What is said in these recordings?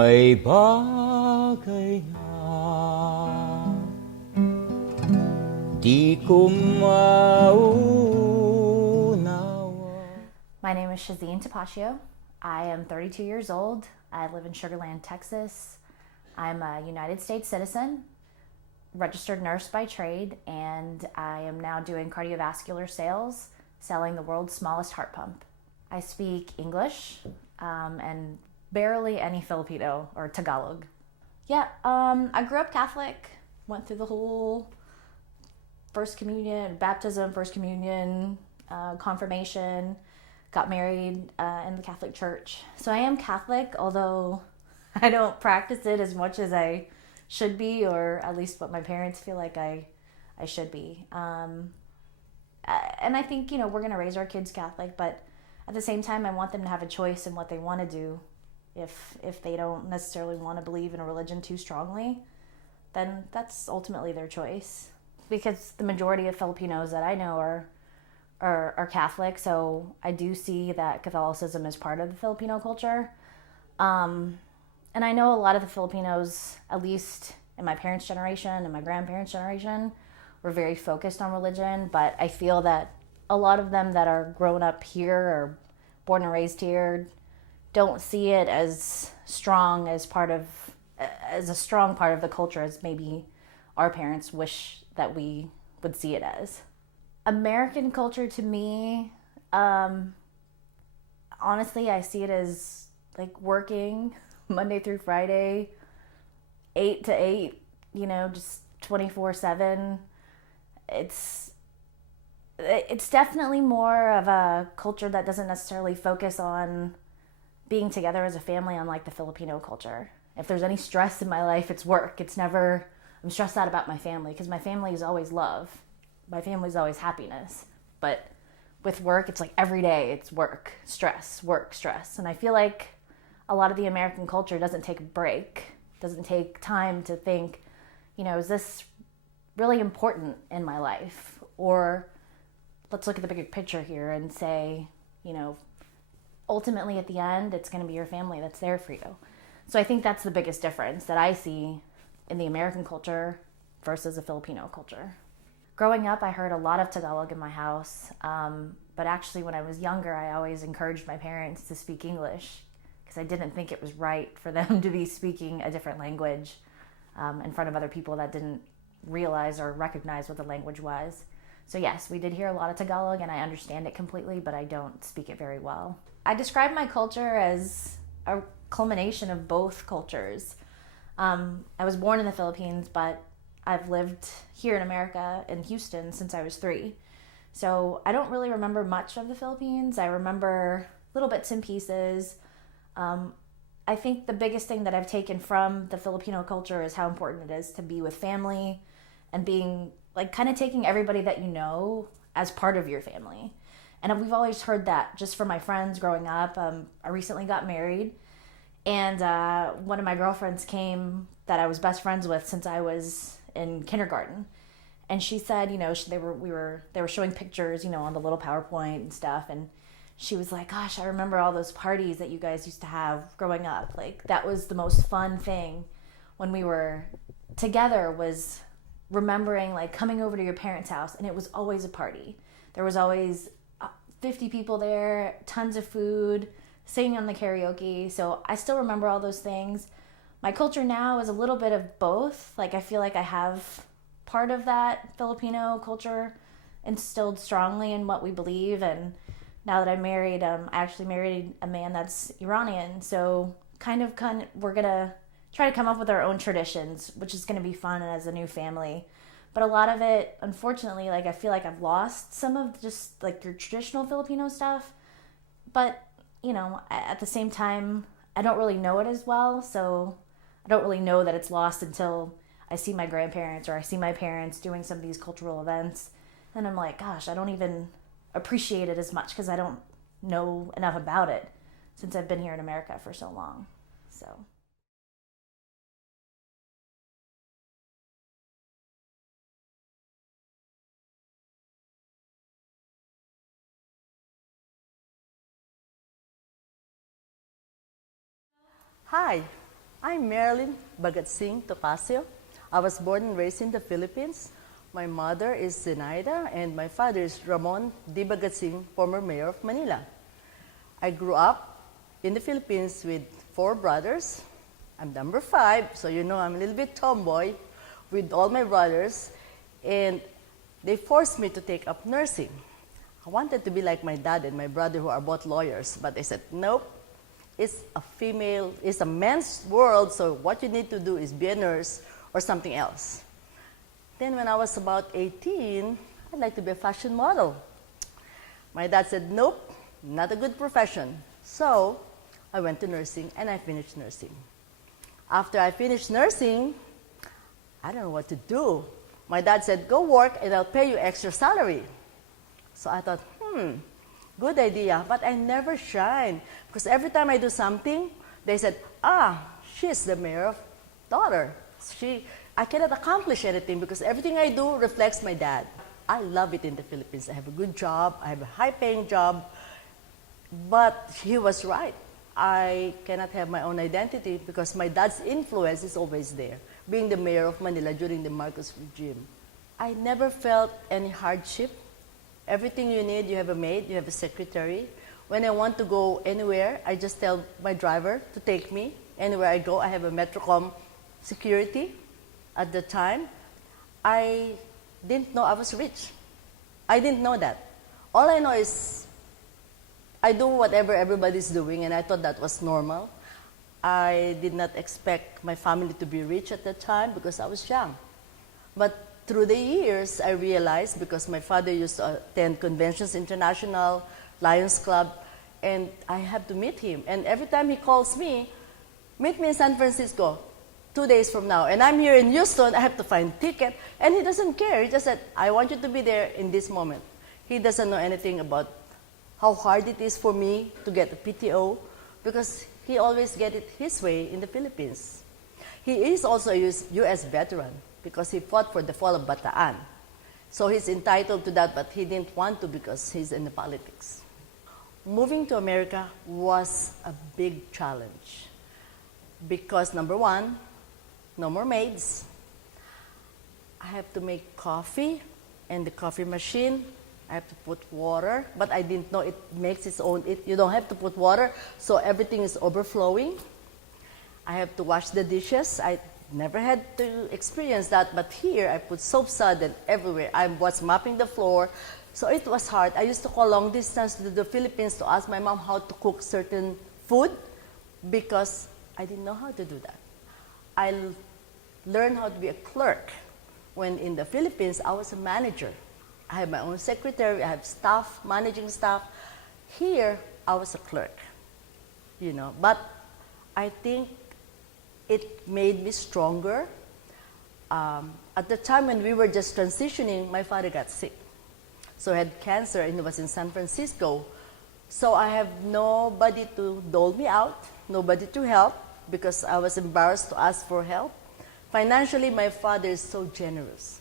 May bagay na di ko maunawa. My name is Shazine Tapaccio. I am 32 years old. I live in Sugar Land, Texas. I'm a United States citizen, registered nurse by trade, and I am now doing cardiovascular sales, selling the world's smallest heart pump. I speak English and barely any Filipino or Tagalog. Yeah, I grew up Catholic, went through the whole First Communion, baptism, First Communion, confirmation, got married in the Catholic Church. So I am Catholic, although I don't practice it as much as I should be, or at least what my parents feel like I should be. And I think, we're going to raise our kids Catholic, but at the same time, I want them to have a choice in what they want to do. If they don't necessarily want to believe in a religion too strongly, then that's ultimately their choice. Because the majority of Filipinos that I know are Catholic, so I do see that Catholicism is part of the Filipino culture. And I know a lot of the Filipinos, at least in my parents' generation and my grandparents' generation, were very focused on religion, but I feel that a lot of them that are grown up here or born and raised here don't see it as strong as a strong part of the culture as maybe our parents wish that we would see it as. American culture to me, honestly, I see it as like working Monday through Friday, 8 to 8, just 24/7. It's definitely more of a culture that doesn't necessarily focus on being together as a family, unlike the Filipino culture. If there's any stress in my life, it's work. It's never, I'm stressed out about my family, because my family is always love. My family is always happiness. But with work, it's like every day it's work, stress, work, stress. And I feel like a lot of the American culture doesn't take a break, doesn't take time to think, is this really important in my life? Or let's look at the bigger picture here and say, ultimately at the end, it's going to be your family that's there for you. So I think that's the biggest difference that I see in the American culture versus the Filipino culture. Growing up, I heard a lot of Tagalog in my house, but actually when I was younger, I always encouraged my parents to speak English because I didn't think it was right for them to be speaking a different language in front of other people that didn't realize or recognize what the language was. So yes, we did hear a lot of Tagalog, and I understand it completely, but I don't speak it very well. I describe my culture as a culmination of both cultures. I was born in the Philippines, but I've lived here in America, in Houston, since I was 3. So I don't really remember much of the Philippines. I remember little bits and pieces. I think the biggest thing that I've taken from the Filipino culture is how important it is to be with family and being kind of taking everybody that you know as part of your family. And we've always heard that just from my friends growing up. I recently got married, and one of my girlfriends came that I was best friends with since I was in kindergarten. And she said, they were showing pictures, on the little PowerPoint and stuff. And she was like, gosh, I remember all those parties that you guys used to have growing up. Like, that was the most fun thing when we were together, was remembering coming over to your parents' house, and it was always a party. There was always 50 people there, tons of food, singing on the karaoke. So I still remember all those things. My culture now is a little bit of both. I feel like I have part of that Filipino culture instilled strongly in what we believe. And now that I'm married, I actually married a man that's Iranian. So we're going to try to come up with our own traditions, which is going to be fun as a new family. But a lot of it, unfortunately, I feel like I've lost some of just your traditional Filipino stuff. But, at the same time, I don't really know it as well. So I don't really know that it's lost until I see my grandparents or I see my parents doing some of these cultural events. And I'm like, gosh, I don't even appreciate it as much because I don't know enough about it since I've been here in America for so long. So. Hi, I'm Marilyn Bagatsing Tocacio. I was born and raised in the Philippines. My mother is Zenaida and my father is Ramon D. Bagatsing, former mayor of Manila. I grew up in the Philippines with 4 brothers. I'm number 5, so you know I'm a little bit tomboy with all my brothers. And they forced me to take up nursing. I wanted to be like my dad and my brother who are both lawyers, but they said, nope, it's a men's world, so what you need to do is be a nurse or something else. Then when I was about 18, I'd like to be a fashion model. My dad said, nope, not a good profession. So I went to nursing and I finished nursing. After I finished nursing, I don't know what to do. My dad said, go work and I'll pay you extra salary. So I thought, good idea, but I never shine. Because every time I do something, they said, she's the mayor's daughter. I cannot accomplish anything because everything I do reflects my dad. I love it in the Philippines. I have a good job, I have a high-paying job, but he was right. I cannot have my own identity because my dad's influence is always there, being the mayor of Manila during the Marcos regime. I never felt any hardship. Everything you need, you have a maid, you have a secretary. When I want to go anywhere, I just tell my driver to take me. Anywhere I go, I have a Metrocom security. At the time, I didn't know I was rich. I didn't know that. All I know is I do whatever everybody's doing, and I thought that was normal. I did not expect my family to be rich at that time because I was young. But through the years, I realized, because my father used to attend conventions, international, Lions Club, and I have to meet him. And every time he calls me, meet me in San Francisco 2 days from now. And I'm here in Houston, I have to find a ticket. And he doesn't care. He just said, I want you to be there in this moment. He doesn't know anything about how hard it is for me to get a PTO because he always get it his way in the Philippines. He is also a U.S. veteran because he fought for the fall of Bataan. So he's entitled to that, but he didn't want to because he's in the politics. Moving to America was a big challenge because, number one, no more maids. I have to make coffee, and the coffee machine, I have to put water, but I didn't know it makes its own. You don't have to put water, so everything is overflowing. I have to wash the dishes. I never had to experience that, but here I put soap suds everywhere. I was mopping the floor, so it was hard. I used to call long distance to the Philippines to ask my mom how to cook certain food because I didn't know how to do that. I learned how to be a clerk. When in the Philippines, I was a manager. I have my own secretary, I have staff, managing staff. Here, I was a clerk, but I think it made me stronger. At the time when we were just transitioning, my father got sick. So he had cancer and he was in San Francisco. So I have nobody to dole me out, nobody to help because I was embarrassed to ask for help. Financially, my father is so generous.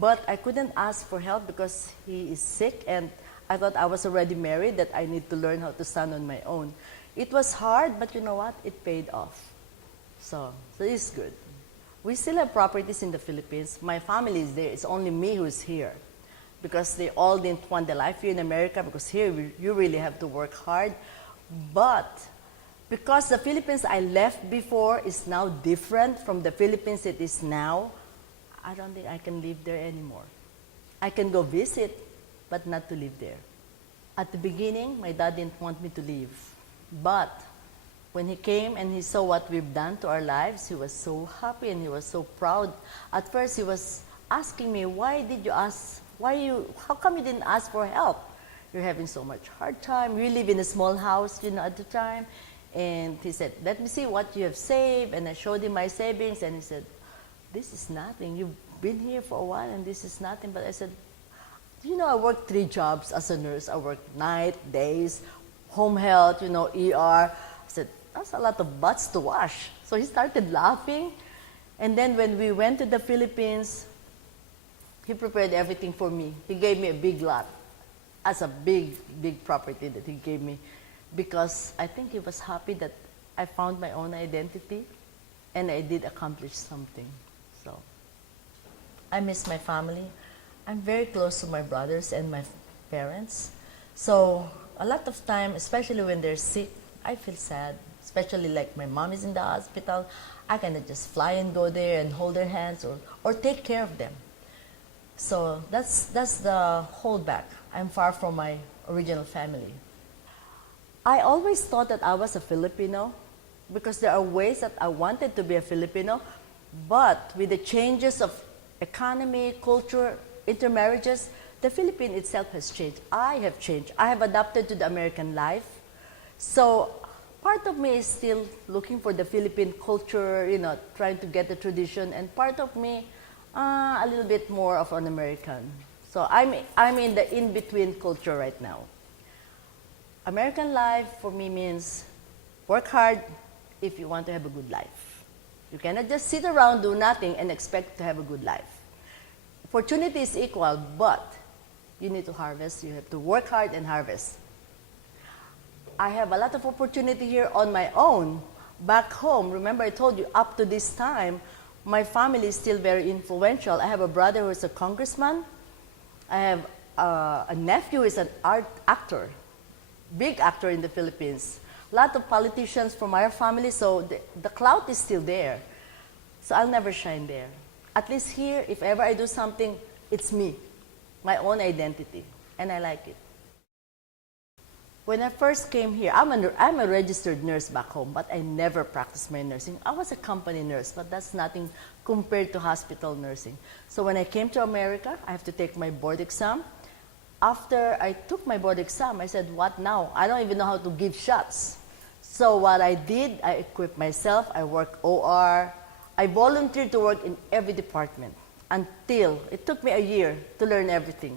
But I couldn't ask for help because he is sick and I thought I was already married, that I need to learn how to stand on my own. It was hard, but you know what? It paid off. So it's good. We still have properties in the Philippines. My family is there. It's only me who's here because they all didn't want the life here in America because here you really have to work hard. But because the Philippines I left before is now different from the Philippines it is now, I don't think I can live there anymore. I can go visit, but not to live there. At the beginning, my dad didn't want me to leave. But when he came and he saw what we've done to our lives, he was so happy and he was so proud. At first, he was asking me, how come you didn't ask for help? You're having so much hard time. We live in a small house, at the time. And he said, let me see what you have saved. And I showed him my savings and he said, this is nothing. You've been here for a while and this is nothing. But I said, I worked 3 jobs as a nurse. I worked night, days, home health, ER. I said, that's a lot of butts to wash. So he started laughing. And then when we went to the Philippines, he prepared everything for me. He gave me a big lot. That's a big, big property that he gave me because I think he was happy that I found my own identity. and I did accomplish something. So I miss my family. I'm very close to my brothers and my parents. So a lot of time, especially when they're sick, I feel sad. Especially like my mom is in the hospital, I cannot just fly and go there and hold their hands or take care of them. So that's the holdback. I'm far from my original family. I always thought that I was a Filipino because there are ways that I wanted to be a Filipino, but with the changes of economy, culture, intermarriages, the Philippine itself has changed. I have changed. I have adapted to the American life. So part of me is still looking for the Philippine culture, trying to get the tradition, and part of me a little bit more of an American. So I'm in the in-between culture right now. American life for me means work hard if you want to have a good life. You cannot just sit around, do nothing, and expect to have a good life. Opportunity is equal, but you need to harvest. You have to work hard and harvest. I have a lot of opportunity here on my own. Back home, remember I told you up to this time, my family is still very influential. I have a brother who is a congressman. I have a nephew who is an art actor, big actor in the Philippines. A lot of politicians from our family, so the clout is still there. So I'll never shine there. At least here, if ever I do something, it's me, my own identity, and I like it. When I first came here, I'm a registered nurse back home, but I never practiced my nursing. I was a company nurse, but that's nothing compared to hospital nursing. So when I came to America, I have to take my board exam. After I took my board exam, I said, what now? I don't even know how to give shots. So what I did, I equipped myself, I worked OR, I volunteered to work in every department until it took me a year to learn everything.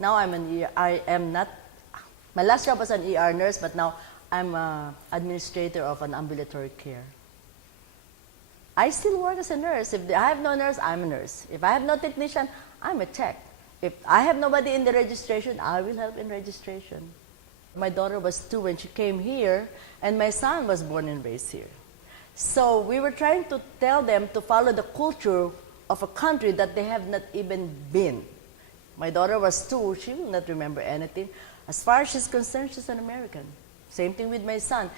Now I am not, my last job was an ER nurse, but now I'm an administrator of an ambulatory care. I still work as a nurse. If I have no nurse, I'm a nurse. If I have no technician, I'm a tech. If I have nobody in the registration, I will help in registration. My daughter was 2 when she came here, and my son was born and raised here. So we were trying to tell them to follow the culture of a country that they have not even been. My daughter was 2, she will not remember anything. As far as she's concerned, she's an American. Same thing with my son.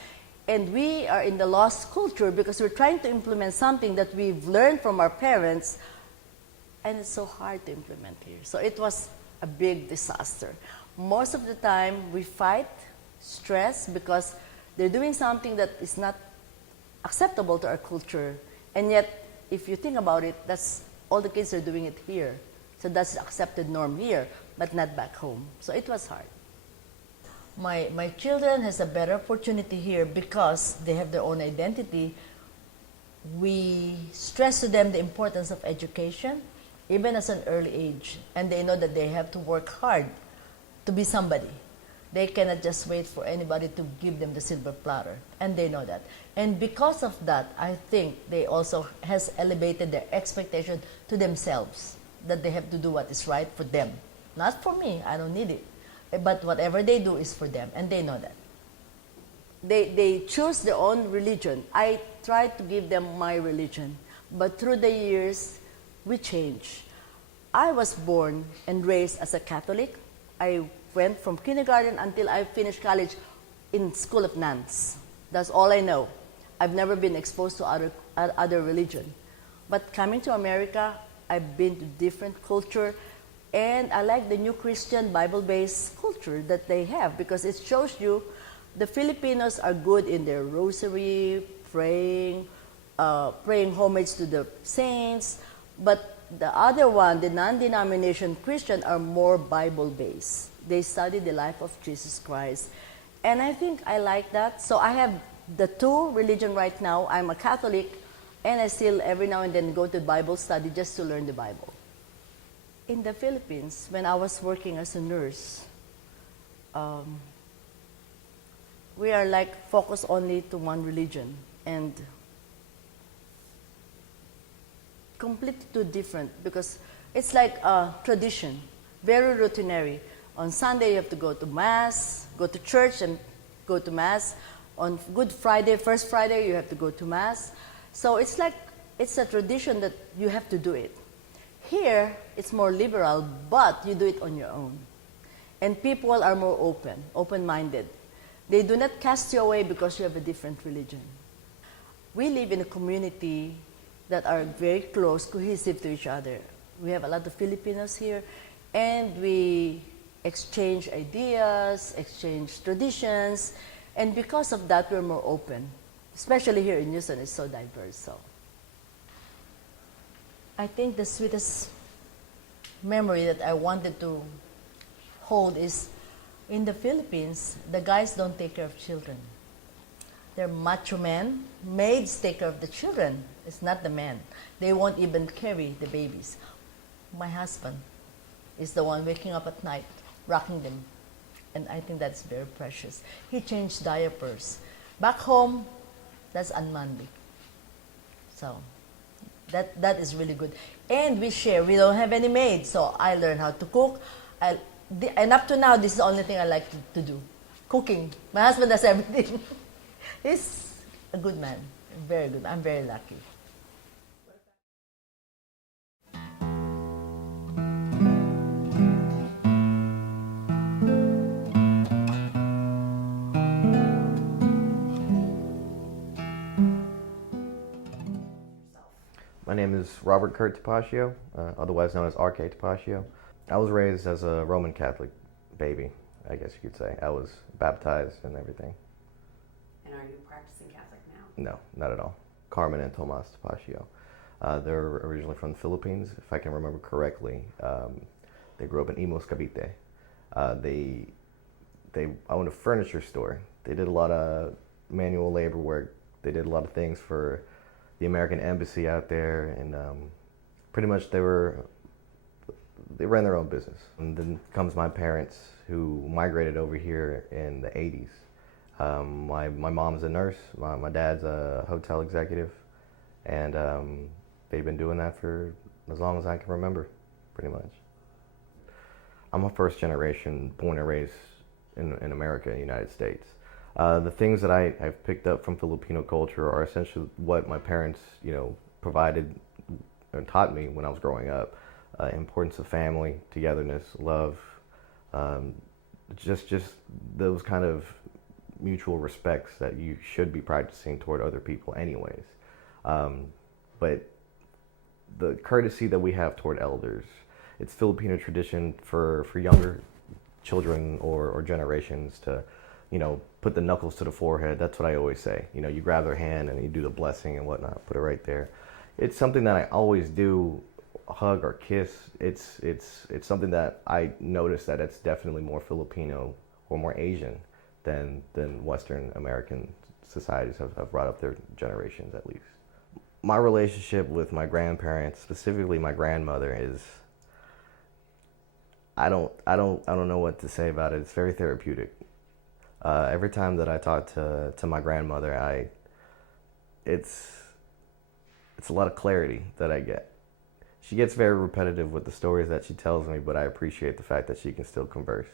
And we are in the lost culture because we're trying to implement something that we've learned from our parents, and it's so hard to implement here. So it was a big disaster. Most of the time, we fight, stress, because they're doing something that is not acceptable to our culture. And yet, if you think about it, that's all the kids are doing it here. So that's the accepted norm here, but not back home. So it was hard. My children has a better opportunity here because they have their own identity. We stress to them the importance of education, even as an early age, and they know that they have to work hard to be somebody. They cannot just wait for anybody to give them the silver platter, and they know that. And because of that, I think they also has elevated their expectation to themselves, that they have to do what is right for them. Not for me, I don't need it. But whatever they do is for them, and they know that. They choose their own religion. I try to give them my religion, but through the years, we change. I was born and raised as a Catholic. I went from kindergarten until I finished college in School of Nuns. That's all I know. I've never been exposed to other religion. But coming to America, I've been to different culture, and I like the new Christian Bible-based culture that they have because it shows you the Filipinos are good in their rosary, praying homage to the saints, but the other one, the non-denomination Christian, are more Bible-based. They study the life of Jesus Christ. And I think I like that. So I have the two religion right now. I'm a Catholic, and I still every now and then go to Bible study just to learn the Bible. In the Philippines, when I was working as a nurse, we are like focused only to one religion and completely too different because it's like a tradition, very routinary. On Sunday, you have to go to Mass, go to church and go to Mass. On Good Friday, First Friday, you have to go to Mass. So it's like it's a tradition that you have to do it. Here, it's more liberal, but you do it on your own. And people are more open-minded. They do not cast you away because you have a different religion. We live in a community that are very close, cohesive to each other. We have a lot of Filipinos here, and we exchange ideas, exchange traditions, and because of that, we're more open. Especially here in Houston, it's so diverse. So, I think the sweetest memory that I wanted to hold is in the Philippines, the guys don't take care of children. They're macho men. Maids take care of the children. It's not the men. They won't even carry the babies. My husband is the one waking up at night, rocking them. And I think that's very precious. He changed diapers. Back home, that's unmanly. So that is really good. And we share. We don't have any maids, so I learned how to cook. And up to now, this is the only thing I like to do. Cooking. My husband does everything. He's a good man. Very good. I'm very lucky. My name is Robert Kurt Tapaccio, otherwise known as R.K. Tapaccio. I was raised as a Roman Catholic baby, I guess you could say. I was baptized and everything. And are you practicing Catholic now? No, not at all. Carmen and Tomas Tapaccio. They're originally from the Philippines, if I can remember correctly. They grew up in Imus, Cavite. They owned a furniture store. They did a lot of manual labor work. They did a lot of things for the American embassy out there, and pretty much they ran their own business. And then comes my parents, who migrated over here in the 80s. My mom's a nurse, my dad's a hotel executive, and they've been doing that for as long as I can remember, pretty much. I'm a first generation born and raised in America, United States. The things that I've picked up from Filipino culture are essentially what my parents, provided and taught me when I was growing up. Importance of family, togetherness, love, just those kind of mutual respects that you should be practicing toward other people anyways. But the courtesy that we have toward elders, it's Filipino tradition for younger children or generations to, put the knuckles to the forehead. That's what I always say. You grab their hand and you do the blessing and whatnot, put it right there. It's something that I always do, hug or kiss. It's something that I notice that it's definitely more Filipino or more Asian than Western American societies have brought up their generations, at least. My relationship with my grandparents, specifically my grandmother, is I don't know what to say about it. It's very therapeutic. Every time that I talk to my grandmother, it's a lot of clarity that I get. She gets very repetitive with the stories that she tells me, but I appreciate the fact that she can still converse.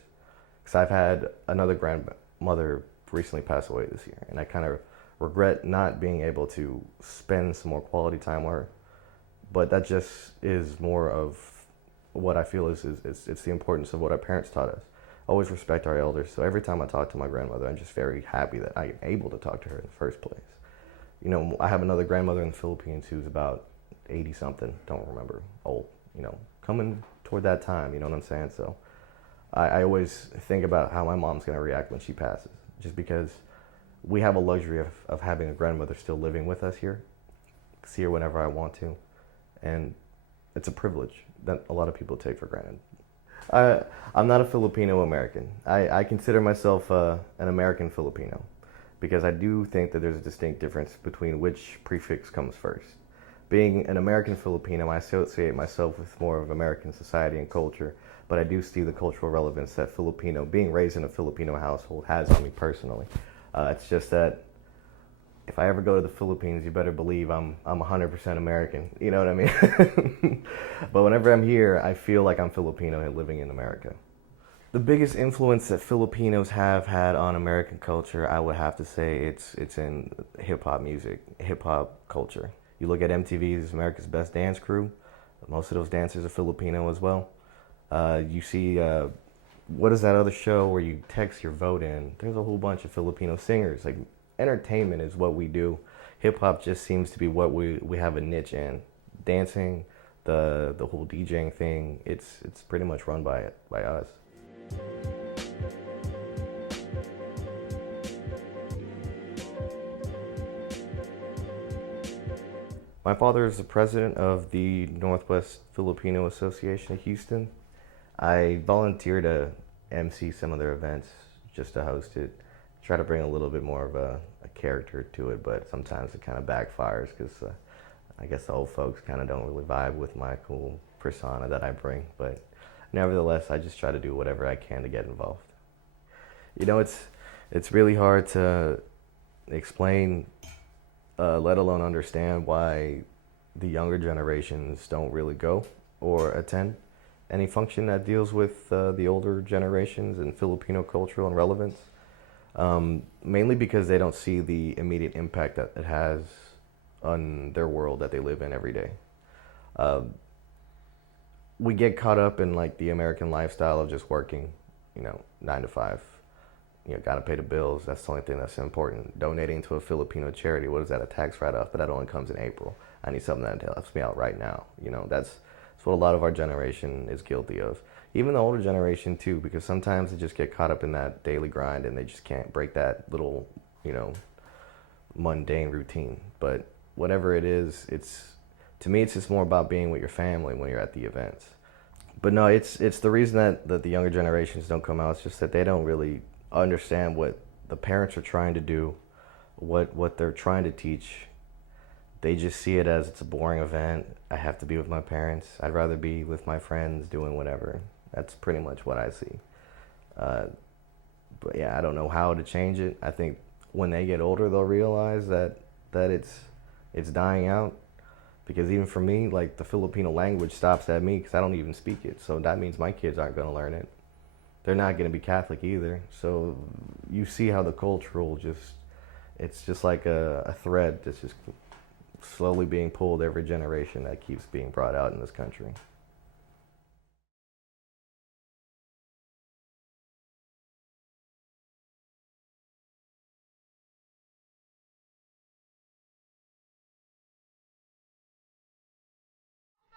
Because I've had another grandmother recently pass away this year, and I kind of regret not being able to spend some more quality time with her. But that just is more of what I feel is it's the importance of what our parents taught us. Always respect our elders. So every time I talk to my grandmother, I'm just very happy that I'm able to talk to her in the first place. I have another grandmother in the Philippines who's about 80 something, don't remember, old, coming toward that time, you know what I'm saying? So I always think about how my mom's gonna react when she passes, just because we have a luxury of having a grandmother still living with us here, see her whenever I want to, and it's a privilege that a lot of people take for granted. I'm not a Filipino American. I consider myself an American Filipino, because I do think that there's a distinct difference between which prefix comes first. Being an American Filipino, I associate myself with more of American society and culture, but I do see the cultural relevance that being raised in a Filipino household has on me personally. It's just that if I ever go to the Philippines, you better believe I'm 100% American. You know what I mean? But whenever I'm here, I feel like I'm Filipino and living in America. The biggest influence that Filipinos have had on American culture, I would have to say it's in hip hop music, hip hop culture. You look at MTV's America's Best Dance Crew, most of those dancers are Filipino as well. You see, what is that other show where you text your vote in? There's a whole bunch of Filipino singers. Like, entertainment is what we do. Hip hop just seems to be what we have a niche in. Dancing, the whole DJing thing, it's pretty much run by us. My father is the president of the Northwest Filipino Association of Houston. I volunteer to MC some of their events, just to host it. Try to bring a little bit more of a character to it, but sometimes it kind of backfires because I guess the old folks kind of don't really vibe with my cool persona that I bring. But nevertheless, I just try to do whatever I can to get involved. You know, it's really hard to explain, let alone understand why the younger generations don't really go or attend any function that deals with the older generations and Filipino cultural and relevance. Mainly because they don't see the immediate impact that it has on their world that they live in every day. We get caught up in like the American lifestyle of just working, 9 to 5. Gotta pay the bills. That's the only thing that's important. Donating to a Filipino charity, what is that, a tax write-off? But that only comes in April. I need something that helps me out right now. That's what a lot of our generation is guilty of. Even the older generation too, because sometimes they just get caught up in that daily grind and they just can't break that little, mundane routine. But whatever it is, to me, it's just more about being with your family when you're at the events. But no, it's the reason that the younger generations don't come out. It's just that they don't really understand what the parents are trying to do, what they're trying to teach. They just see it as it's a boring event. I have to be with my parents. I'd rather be with my friends doing whatever. That's pretty much what I see. But yeah, I don't know how to change it. I think when they get older, they'll realize that it's dying out. Because even for me, like, the Filipino language stops at me because I don't even speak it. So that means my kids aren't going to learn it. They're not going to be Catholic either. So you see how the cultural it's just like a thread that's just slowly being pulled every generation that keeps being brought out in this country.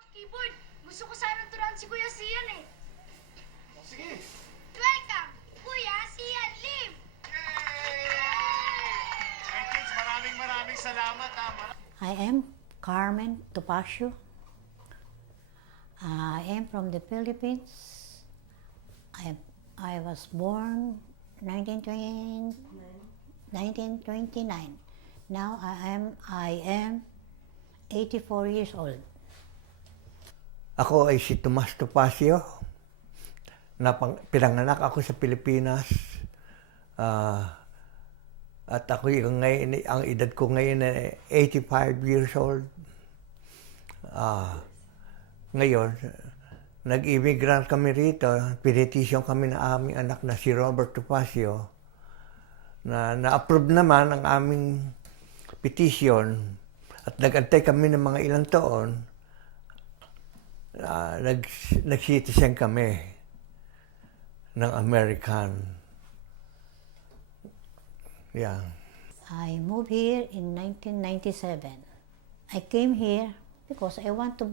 Keyboard, gusto ko sanang turuan si Kuya Sian eh. Sige. Welcome, Kuya Sian Lim! Hey kids, maraming salamat ha. I am Carmen Topacio. I am from the Philippines. I was born 1929. Now I am 84 years old. Ako ay si Tomas Topacio. Pinanganak ako sa Pilipinas. At ako ngayon, ang edad ko ngayon ay 85 years old. Ngayon, nag-immigrant kami rito. Pinitisyon kami na aming anak na si Robert Topacio. Na-approve naman ang aming petition. At nag-antay kami ng mga ilang taon. Nag-citizen kami ng American. Yeah. I moved here in 1997. I came here because I want to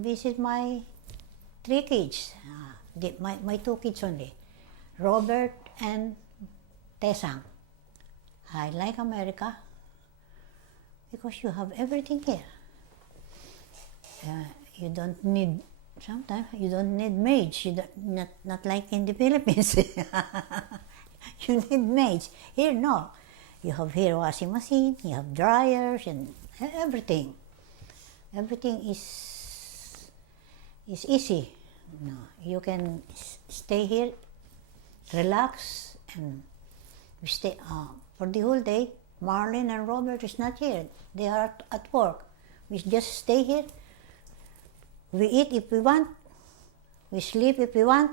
visit my 3 kids, my 2 kids only, Robert and Tesang. I like America because you have everything here. You don't need, sometimes you don't need maids. Not like in the Philippines. You need maids. Here, no. You have here washing machine, you have dryers and everything. Everything is easy. No, you can stay here, relax, and we stay for the whole day. Marlene and Robert is not here. They are at work. We just stay here. We eat if we want. We sleep if we want.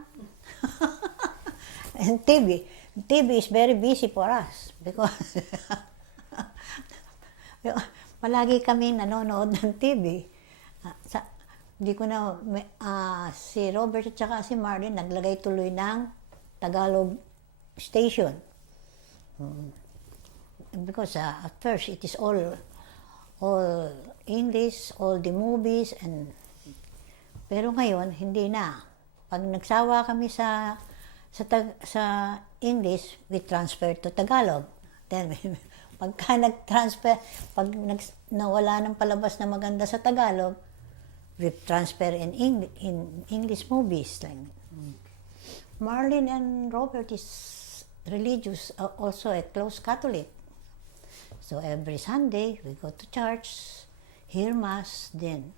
And TV is very busy for us because palagi kami nanonood ng TV. Di ko na, si Robert at saka si Marlene naglagay tuloy ng Tagalog station. Because at first it is all English, all the movies, pero ngayon hindi na. Pag nagsawa kami sa English, we transfer to Tagalog. Then pagka nag-transfer, nawala ng palabas na maganda sa Tagalog, we transfer in English movies. Like, Marlene and Robert is religious, also a close Catholic. So every Sunday, we go to church, hear Mass, then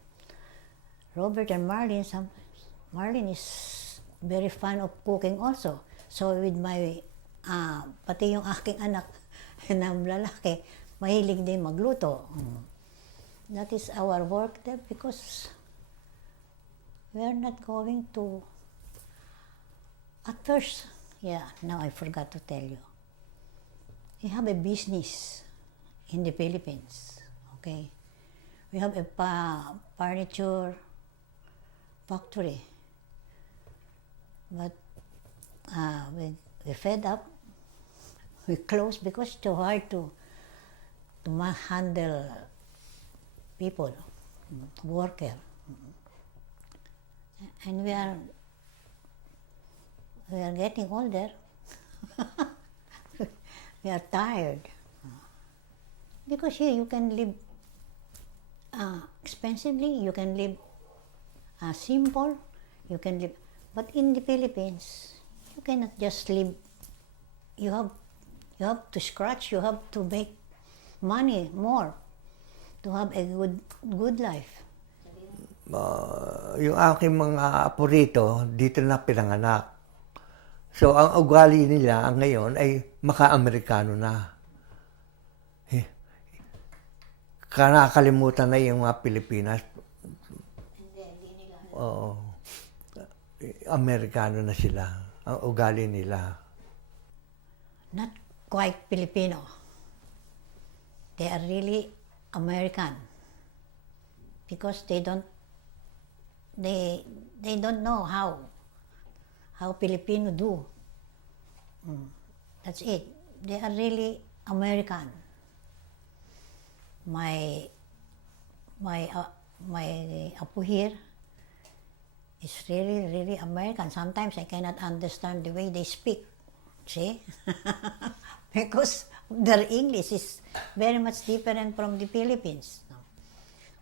Robert and Marlene, Marlene is very fond of cooking also. So with my, pati yung aking anak na lalaki, mahilig din magluto. That is our work there because we are not going to, at first, now I forgot to tell you. We have a business in the Philippines, okay? We have a furniture factory. But we fed up. We closed because it's too hard to handle people, worker. And we are getting older. We are tired. Because here you can live expensively, you can live simple, you can live. But in the Philippines, you cannot just live. You have to scratch. You have to make money more to have a good life. Yung aking mga apo rito, dito na pinanganak. So ang ugali nila ngayon ay maka-Amerikano na. Nakakalimutan na yung mga Pilipinas. Oo. Amerikano na sila. Ang ugali nila. Not quite Filipino. They are really American. Because they don't know how Filipino do. That's it. They are really American. My apo here is really American. Sometimes I cannot understand the way they speak. See? Because their English is very much different from the Philippines.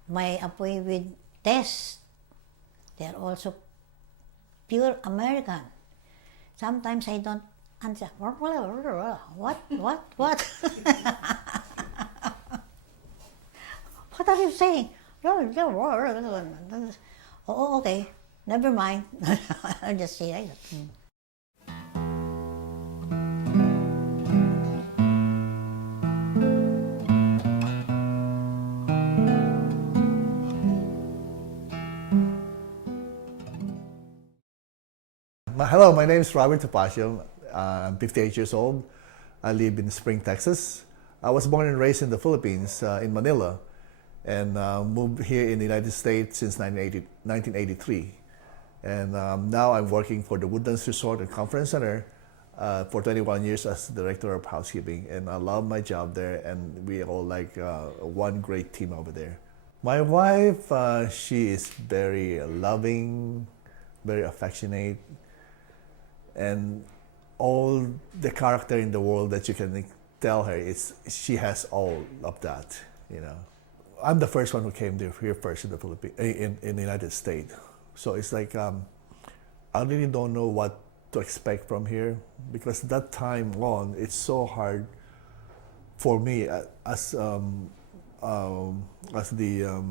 My apo with Tess, they are also pure American. Sometimes I don't answer. What? What are you saying? Oh, okay. Never mind. I'll just say that. Hello, my name is Robert Topacio. I'm 58 years old. I live in Spring, Texas. I was born and raised in the Philippines, in Manila, and moved here in the United States since 1983. And now I'm working for the Woodlands Resort and Conference Center for 21 years as Director of Housekeeping. And I love my job there, and we all like one great team over there. My wife, she is very loving, very affectionate, and all the character in the world that you can tell her, she has all of that, you know. I'm the first one who came here first in the Philippines, in the United States. So it's like, I really don't know what to expect from here, because that time on, it's so hard for me as the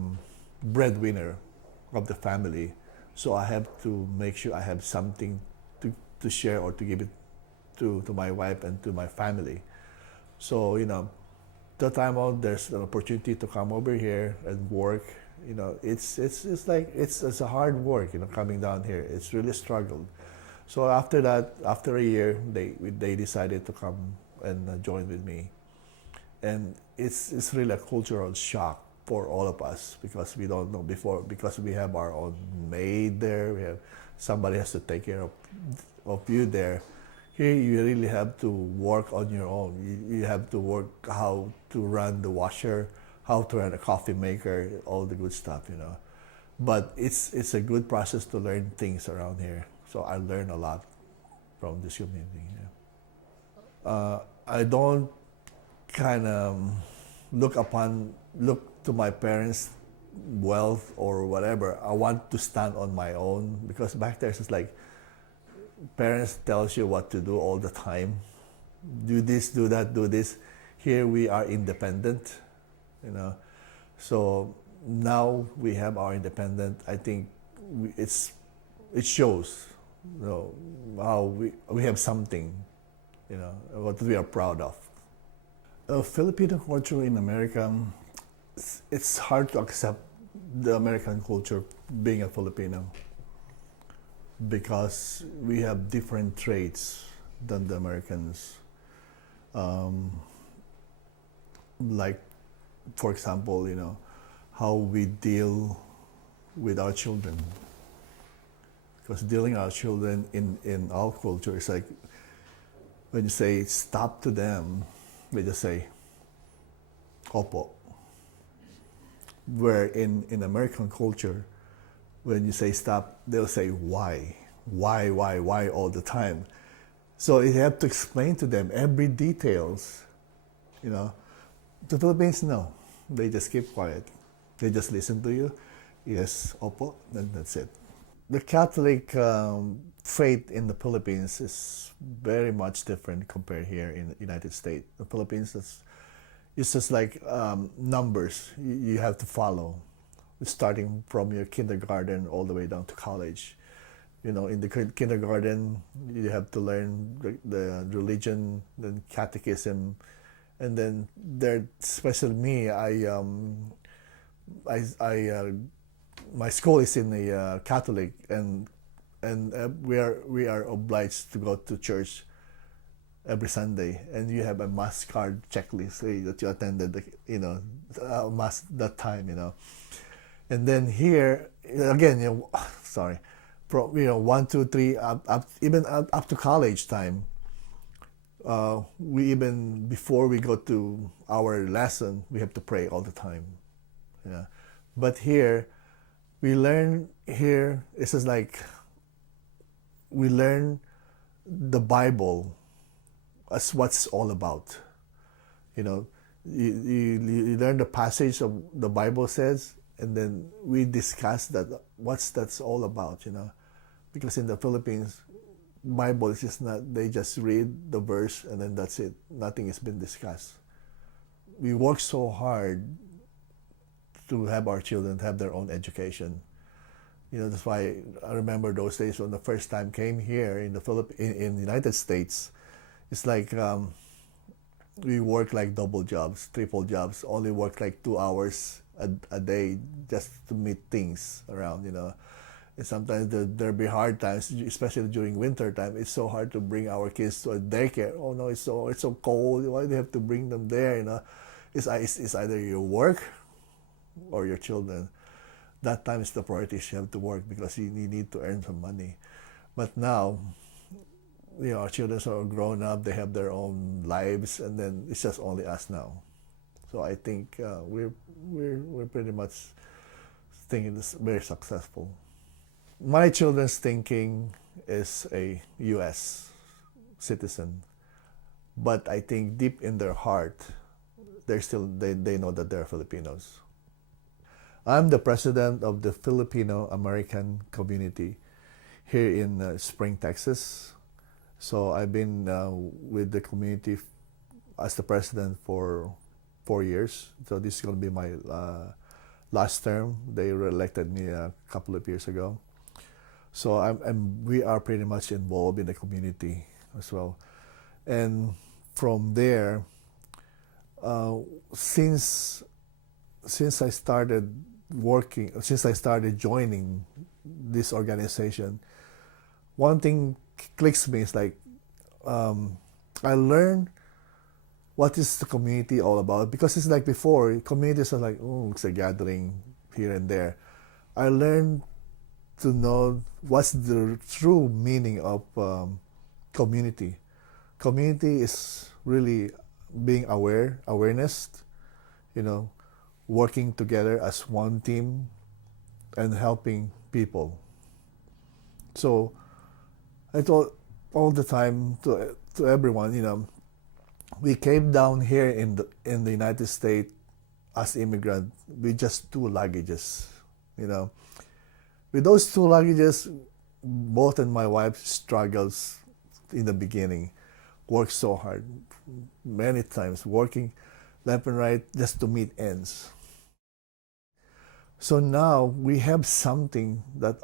breadwinner of the family. So I have to make sure I have something to share or to give it to my wife and to my family. So, you know, the time out, there's an opportunity to come over here and work. You know, it's like, it's a hard work, you know, coming down here. It's really struggled. So after that, after a year, they decided to come and join with me. And it's really a cultural shock for all of us because we don't know before, because we have our own maid there, we have somebody has to take care of you there. Here you really have to work on your own. You have to work how to run the washer, how to run a coffee maker, all the good stuff, you know. But it's a good process to learn things around here. So I learned a lot from this community. Yeah. I don't kind of look to my parents' wealth or whatever. I want to stand on my own because back there it's like parents tells you what to do all the time. Do this, do that, do this. Here we are independent, you know. So now we have our independent. I think it shows, you know, how we have something, you know, what we are proud of. Filipino culture in America, it's hard to accept the American culture being a Filipino because we have different traits than the Americans. Like, for example, you know, how we deal with our children. Because dealing our children in our culture is like, when you say stop to them, they just say, opo. Where in American culture, when you say stop, they'll say why all the time. So you have to explain to them every details, you know. The Philippines, no. They just keep quiet. They just listen to you. Yes, opo, then that's it. The Catholic faith in the Philippines is very much different compared here in the United States. The Philippines, it's just like numbers you have to follow, starting from your kindergarten all the way down to college. You know, in the kindergarten, you have to learn the religion, then catechism, and then there, especially me, my school is in the Catholic, and we are obliged to go to church every Sunday, and you have a mass card checklist that you attended, you know, mass that time, you know. And then here again, you know, sorry, you know, 1, 2, 3, even up to college time. We even before we go to our lesson, we have to pray all the time. Yeah, but here we learn. Here it's just like we learn the Bible as what's all about. You know, you learn the passage of the Bible says, and then we discuss that what's that's all about. You know, because in the Philippines, Bible is just not, they just read the verse and then that's it. Nothing has been discussed. We work so hard to have our children have their own education. You know, that's why I remember those days when the first time came here in the in the United States. It's like we work like double jobs, triple jobs, only work like 2 hours a day just to meet things around, you know. And sometimes there'll be hard times, especially during winter time. It's so hard to bring our kids to a daycare. Oh no, it's so cold. Why do you have to bring them there? You know, it's either your work or your children. That time is the priority. You have to work because you need to earn some money. But now, you know, our children are grown up. They have their own lives, and then it's just only us now. So I think we're pretty much thinking this very successful. My children's thinking is a U.S. citizen, but I think deep in their heart, they know that they're Filipinos. I'm the president of the Filipino American community here in Spring, Texas. So I've been with the community as the president for 4 years. So this is going to be my last term. They elected me a couple of years ago. So we are pretty much involved in the community as well. And from there, since I started joining this organization, one thing clicks me is like I learned what is the community all about, because it's like before communities are like, oh, it's a gathering here and there. I learned to know what's the true meaning of community. Community is really being awareness, working together as one team and helping people. So I thought all the time to everyone, we came down here in the United States as immigrant with just 2 luggages, With those 2 luggages, both and my wife struggles in the beginning, worked so hard, many times, working left and right just to meet ends. So now we have something that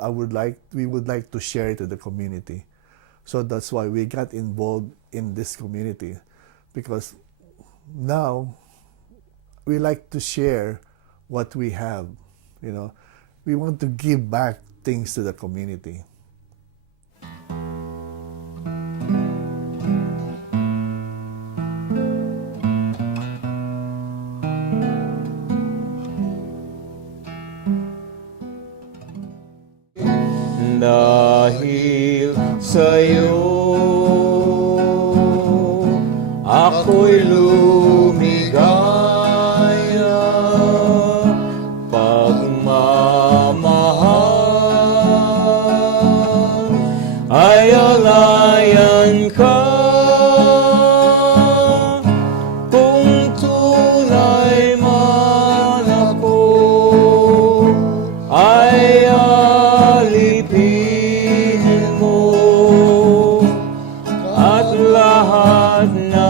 we would like to share to the community. So that's why we got involved in this community, because now we like to share what we have, We want to give back things to the community. Dahil sa'yo ako'y lumigaya, pagmamahal ay alayan ka. Kung tunay man ako ay alipin mo, at lahat na